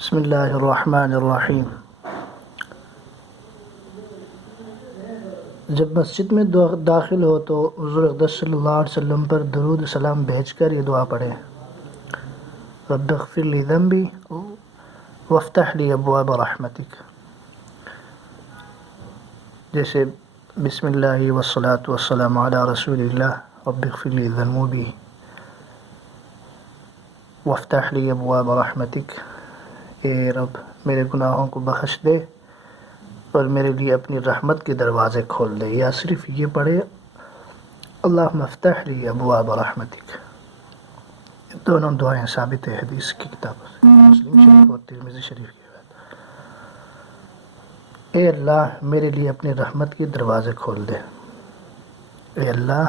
بسم اللہ الرحمن الرحیم۔ جب مسجد میں داخل ہو تو حضور اقدس صلی اللہ علیہ وسلم پر درود سلام بھیج کر یہ دعا پڑھیں: رب اغفر لی ذنبی وافتح لی ابواب رحمتک، جیسے بسم اللہ والصلاة والسلام علی رسول اللہ رب اغفر لی ذنوبی وافتح لی ابواب رحمتک، اے رب میرے گناہوں کو بخش دے اور میرے لیے اپنی رحمت کے دروازے کھول دے، یا صرف یہ پڑھے اللہم افتح لی ابواب رحمتک۔ دونوں دعائیں ثابت ہے حدیث کی کتابوں سے، مسلم شریف اور ترمذی شریف کی بات۔ اے اللہ میرے لیے اپنی رحمت کے دروازے کھول دے، اے اللہ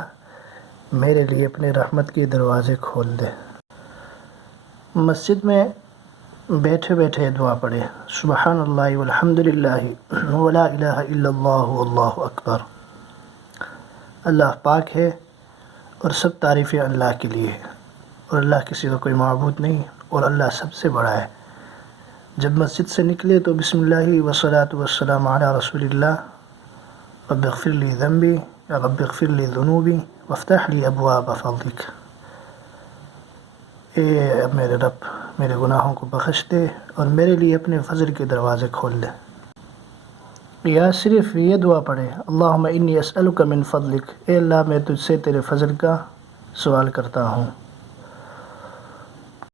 میرے لیے اپنے رحمت کے دروازے کھول دے۔ مسجد میں بیٹھے بیٹھے دعا پڑھے: سبحان اللہ والحمد للہ ولا الہ الا اللہ واللہ اکبر۔ اللہ پاک ہے اور سب تعریفیں اللہ کے لیے ہے، اور اللہ کسی کا کوئی معبود نہیں، اور اللہ سب سے بڑا ہے۔ جب مسجد سے نکلے تو بسم اللہ والصلاة والسلام علی رسول اللہ رب اغفر لی ذنبی یا رب اغفر لی ذنوبی وافتح لی ابواب فضلک، اے میرے رب میرے گناہوں کو بخش دے اور میرے لیے اپنے فضل کے دروازے کھول دے۔ یا صرف یہ دعا پڑھے: اللہم انی اسألک من فضلک، اے اللہ میں تجھ سے تیرے فضل کا سوال کرتا ہوں۔